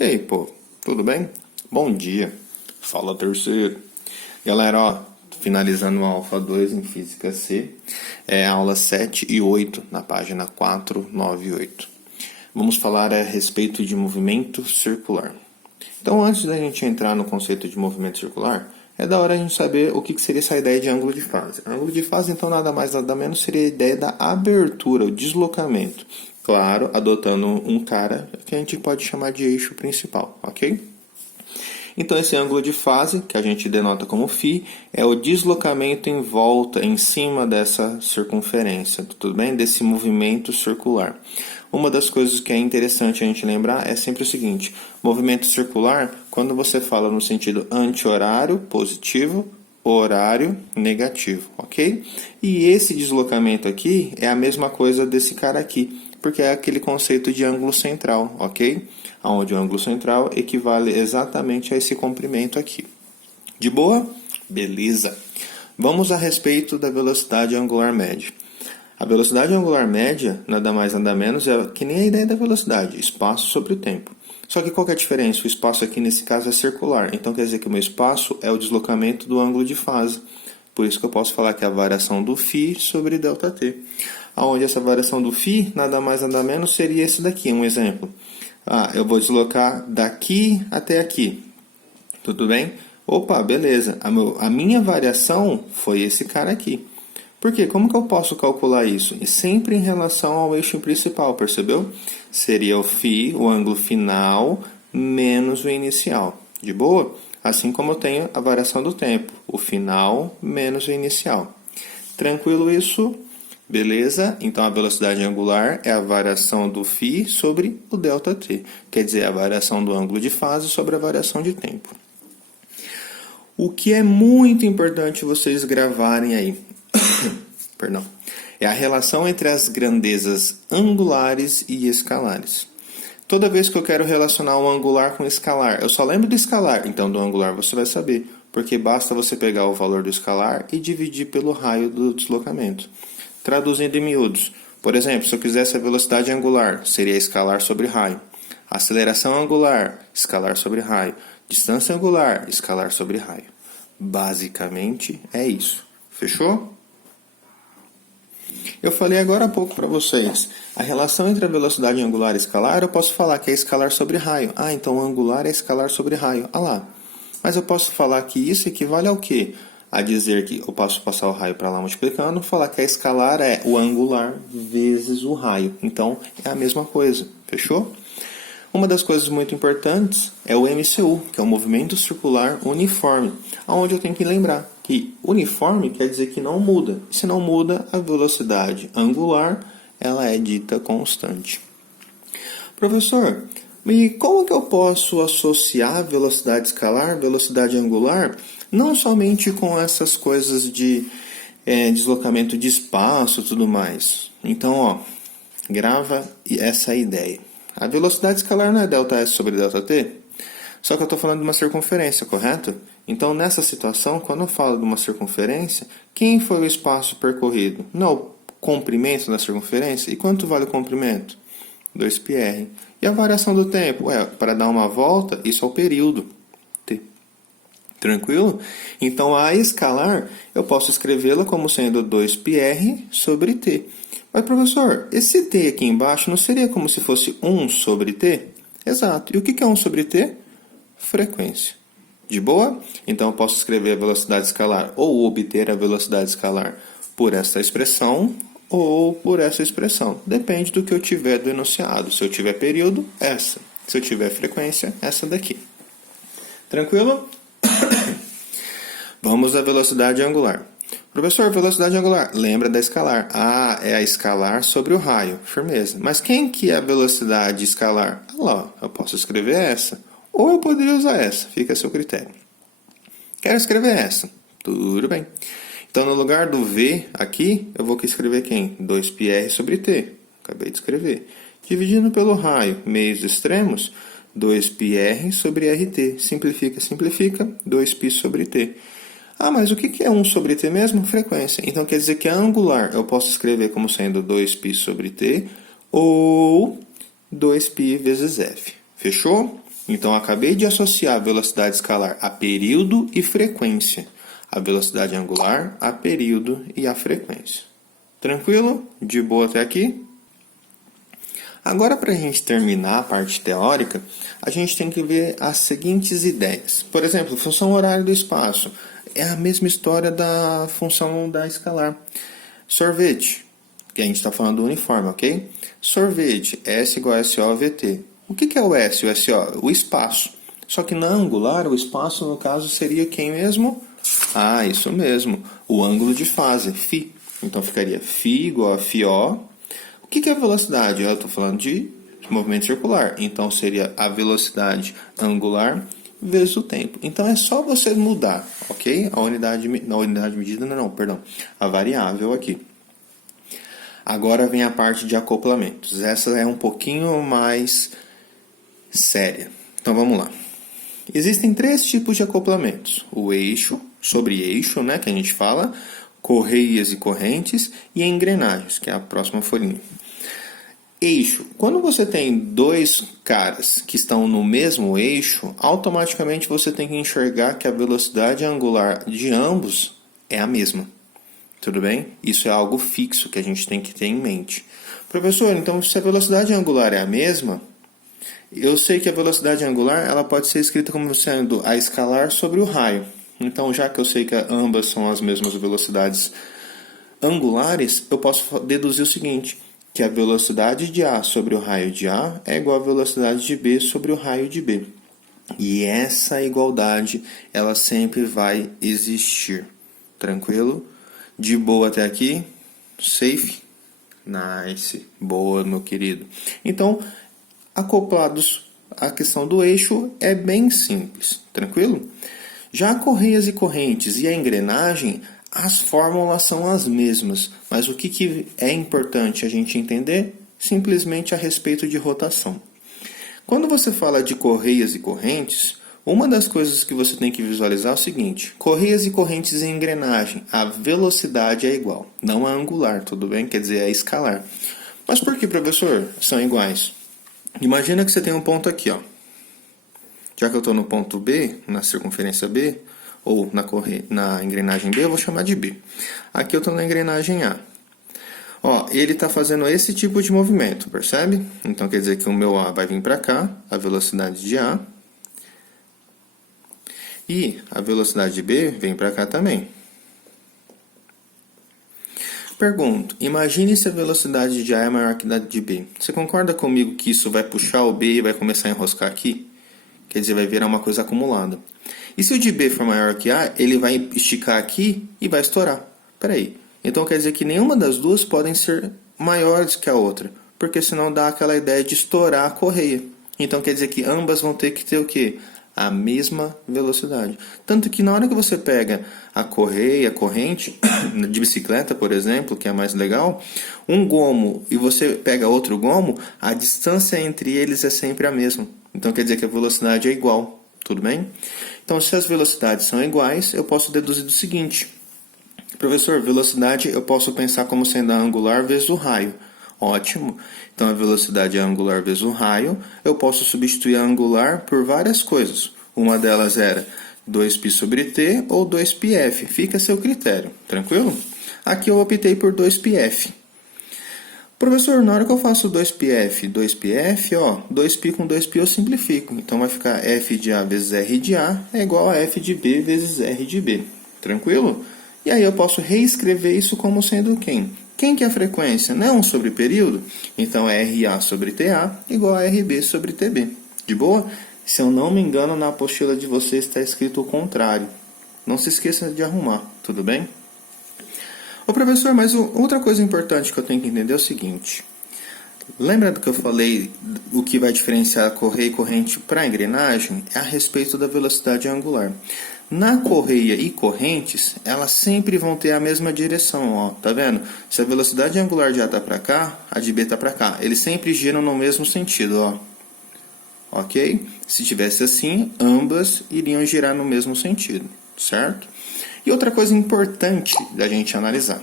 E aí, pô, tudo bem? Bom dia. Fala terceiro. Galera, ó, finalizando o Alfa 2 em Física C, aula 7 e 8 na página 498. Vamos falar a respeito de movimento circular. Então, antes da gente entrar no conceito de movimento circular, é da hora a gente saber o que seria essa ideia de ângulo de fase. Ângulo de fase, então, nada mais nada menos seria a ideia da abertura, o deslocamento. Claro, adotando um cara que a gente pode chamar de eixo principal, ok? Então, esse ângulo de fase, que a gente denota como φ, é o deslocamento em volta, em cima dessa circunferência, tudo bem? Desse movimento circular. Uma das coisas que é interessante a gente lembrar é sempre o seguinte: movimento circular, quando você fala no sentido anti-horário, positivo, horário, negativo, ok? E esse deslocamento aqui é a mesma coisa desse cara aqui, porque é aquele conceito de ângulo central, ok? Onde o ângulo central equivale exatamente a esse comprimento aqui. De boa? Beleza. Vamos a respeito da velocidade angular média. A velocidade angular média, nada mais nada menos, é que nem a ideia da velocidade, espaço sobre o tempo. Só que qual que é a diferença? O espaço aqui nesse caso é circular, então quer dizer que o meu espaço é o deslocamento do ângulo de fase. Por isso que eu posso falar que é a variação do φ sobre ΔT. Onde essa variação do φ, nada mais nada menos, seria esse daqui, um exemplo. Eu vou deslocar daqui até aqui. Tudo bem? Opa, beleza. A minha variação foi esse cara aqui. Por quê? Como que eu posso calcular isso? E sempre em relação ao eixo principal, percebeu? Seria o φ, o ângulo final, menos o inicial. De boa? Assim como eu tenho a variação do tempo, o final menos o inicial. Tranquilo isso? Beleza? Então a velocidade angular é a variação do φ sobre o ΔT. Quer dizer, a variação do ângulo de fase sobre a variação de tempo. O que é muito importante vocês gravarem aí, perdão, é a relação entre as grandezas angulares e escalares. Toda vez que eu quero relacionar o angular com o escalar, eu só lembro do escalar, então do angular você vai saber, porque basta você pegar o valor do escalar e dividir pelo raio do deslocamento. Traduzindo em miúdos, por exemplo, se eu quisesse a velocidade angular, seria escalar sobre raio. Aceleração angular, escalar sobre raio. Distância angular, escalar sobre raio. Basicamente é isso. Fechou? Eu falei agora há pouco para vocês, a relação entre a velocidade angular e escalar, eu posso falar que é escalar sobre raio. Então angular é escalar sobre raio. Lá. Mas eu posso falar que isso equivale ao quê? A dizer que eu posso passar o raio para lá multiplicando, falar que a escalar é o angular vezes o raio. Então é a mesma coisa. Fechou? Uma das coisas muito importantes é o MCU, que é o movimento circular uniforme, onde eu tenho que lembrar que uniforme quer dizer que não muda. Se não muda, a velocidade angular ela é dita constante. Professor, e como que eu posso associar velocidade escalar, velocidade angular, não somente com essas coisas de deslocamento de espaço e tudo mais? Então, grava essa ideia. A velocidade escalar não é ΔS sobre ΔT? Só que eu estou falando de uma circunferência, correto? Então, nessa situação, quando eu falo de uma circunferência, quem foi o espaço percorrido? Não o comprimento da circunferência? E quanto vale o comprimento? 2πr. E a variação do tempo? Para dar uma volta, isso é o período. T. Tranquilo? Então, a escalar, eu posso escrevê-la como sendo 2πr sobre t. Mas, professor, esse t aqui embaixo não seria como se fosse 1 sobre t? Exato. E o que é 1 sobre t? Frequência. De boa? Então, eu posso escrever a velocidade escalar ou obter a velocidade escalar por essa expressão ou por essa expressão. Depende do que eu tiver do enunciado. Se eu tiver período, essa. Se eu tiver frequência, essa daqui. Tranquilo? Vamos à velocidade angular. Professor, velocidade angular. Lembra da escalar. É a escalar sobre o raio. Firmeza. Mas quem que é a velocidade escalar? Lá, eu posso escrever essa. Ou eu poderia usar essa. Fica a seu critério. Quero escrever essa. Tudo bem. Então, no lugar do V aqui, eu vou escrever quem? 2πr sobre t. Acabei de escrever. Dividindo pelo raio, meios extremos, 2πr sobre rt. Simplifica, simplifica, 2π sobre t. Mas o que é 1 sobre t mesmo? Frequência. Então, quer dizer que a angular eu posso escrever como sendo 2π sobre t ou 2π vezes f. Fechou? Então, eu acabei de associar a velocidade escalar a período e frequência. A velocidade angular a período e a frequência. Tranquilo? De boa até aqui? Agora, para a gente terminar a parte teórica, a gente tem que ver as seguintes ideias. Por exemplo, função horária do espaço. É a mesma história da função da escalar. Sorvete, que a gente está falando do uniforme, ok? Sorvete, S igual a SO VT. O que é o S e o SO? O espaço. Só que na angular, o espaço, no caso, seria quem mesmo? Ah, isso mesmo. O ângulo de fase, φ. Então, ficaria φ igual a φO. O que é a velocidade? Eu estou falando de movimento circular. Então, seria a velocidade angular vezes o tempo. Então, é só você mudar, ok? A unidade medida, não, perdão. A variável aqui. Agora vem a parte de acoplamentos. Essa é um pouquinho mais séria. Então, vamos lá. Existem 3 tipos de acoplamentos. O eixo, sobre eixo, né, que a gente fala, correias e correntes, e engrenagens, que é a próxima folhinha. Eixo. Quando você tem 2 caras que estão no mesmo eixo, automaticamente você tem que enxergar que a velocidade angular de ambos é a mesma. Tudo bem? Isso é algo fixo que a gente tem que ter em mente. Professor, então se a velocidade angular é a mesma, eu sei que a velocidade angular ela pode ser escrita como sendo a escalar sobre o raio. Então, já que eu sei que ambas são as mesmas velocidades angulares, eu posso deduzir o seguinte, que a velocidade de A sobre o raio de A é igual à velocidade de B sobre o raio de B. E essa igualdade, ela sempre vai existir. Tranquilo? De boa até aqui? Safe? Nice. Boa, meu querido. Então, acoplados à questão do eixo é bem simples. Tranquilo? Já correias e correntes e a engrenagem, as fórmulas são as mesmas, mas o que é importante a gente entender? Simplesmente a respeito de rotação. Quando você fala de correias e correntes, uma das coisas que você tem que visualizar é o seguinte, correias e correntes em engrenagem, a velocidade é igual, não a angular, tudo bem? Quer dizer, é escalar. Mas por que, professor, são iguais? Imagina que você tem um ponto aqui, ó. Já que eu estou no ponto B, na circunferência B, ou na engrenagem B, eu vou chamar de B. Aqui eu estou na engrenagem A. Ó, ele está fazendo esse tipo de movimento, percebe? Então quer dizer que o meu A vai vir para cá, a velocidade de A. E a velocidade de B vem para cá também. Pergunto, imagine se a velocidade de A é maior que a de B. Você concorda comigo que isso vai puxar o B e vai começar a enroscar aqui? Quer dizer, vai virar uma coisa acumulada. E se o de B for maior que A, ele vai esticar aqui e vai estourar. Peraí. Então quer dizer que nenhuma das duas podem ser maiores que a outra. Porque senão dá aquela ideia de estourar a correia. Então quer dizer que ambas vão ter que ter o quê? A mesma velocidade. Tanto que na hora que você pega a correia, a corrente, de bicicleta, por exemplo, que é mais legal, um gomo e você pega outro gomo, a distância entre eles é sempre a mesma. Então quer dizer que a velocidade é igual, tudo bem? Então se as velocidades são iguais, eu posso deduzir do seguinte. Professor, velocidade eu posso pensar como sendo a angular vezes o raio. Ótimo. Então a velocidade é angular vezes o raio. Eu posso substituir a angular por várias coisas. Uma delas era 2π sobre t ou 2πf. Fica a seu critério, tranquilo? Aqui eu optei por 2πf. Professor, na hora que eu faço 2πf, ó, 2π com 2π eu simplifico. Então vai ficar f de A vezes R de A é igual a f de B vezes R de B. Tranquilo? E aí eu posso reescrever isso como sendo quem? Quem que é a frequência? Não é 1 sobre período? Então é RA sobre TA igual a RB sobre TB. De boa? Se eu não me engano, na apostila de vocês está escrito o contrário. Não se esqueça de arrumar, tudo bem? Ô professor, mas outra coisa importante que eu tenho que entender é o seguinte. Lembra do que eu falei, o que vai diferenciar a correia e corrente para a engrenagem? É a respeito da velocidade angular. Na correia e correntes, elas sempre vão ter a mesma direção, ó, tá vendo? Se a velocidade angular de A está para cá, a de B está para cá. Eles sempre giram no mesmo sentido, ó. Ok? Se tivesse assim, ambas iriam girar no mesmo sentido, certo? E outra coisa importante da gente analisar.